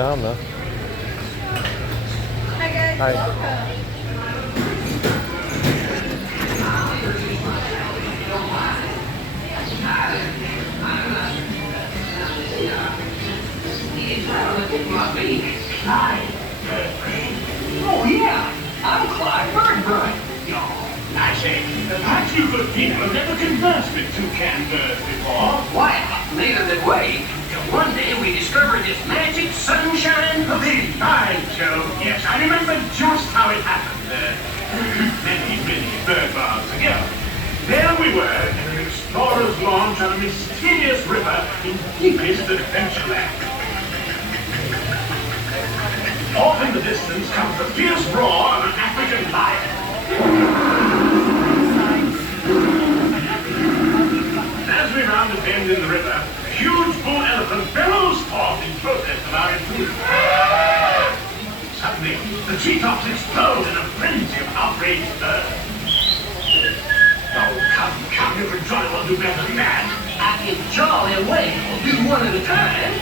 time though. Hi guys, Hi. welcome. Oh yeah, I'm Clyde Birdbird. I say, perhaps you good people have never conversed with toucan birds before. Why, neither did we. Till one day we discovered this magic sunshine pavilion. By Jove, yes, I remember just how it happened. Many bird baths ago. There we were in an explorer's launch on a mysterious river in deepest adventureland. Off in the distance comes the fierce roar of an African lion. As we round a bend in the river, a huge bull elephant bellows forth in protest of our intrusion. Suddenly, the treetops explode in a frenzy of outraged birds. Oh, come, you can jolly well do better than that. I can jolly well do one at a time.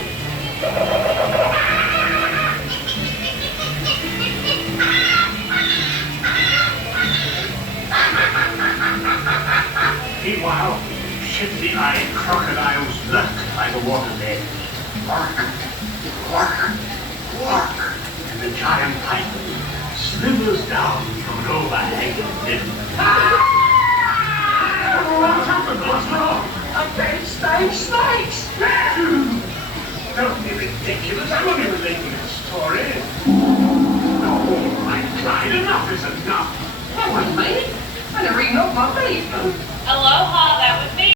Meanwhile, shifty-eyed crocodiles lurk by the water's edge. Quark, quark, quark, and the giant python slithers down from an overhanging limb. What's happened? What's wrong? I can't stay snakes! Don't be ridiculous. I'm only relating a story. Oh, my Clyde, enough is enough. That wasn't me. I never even opened my face. Aloha, that was me.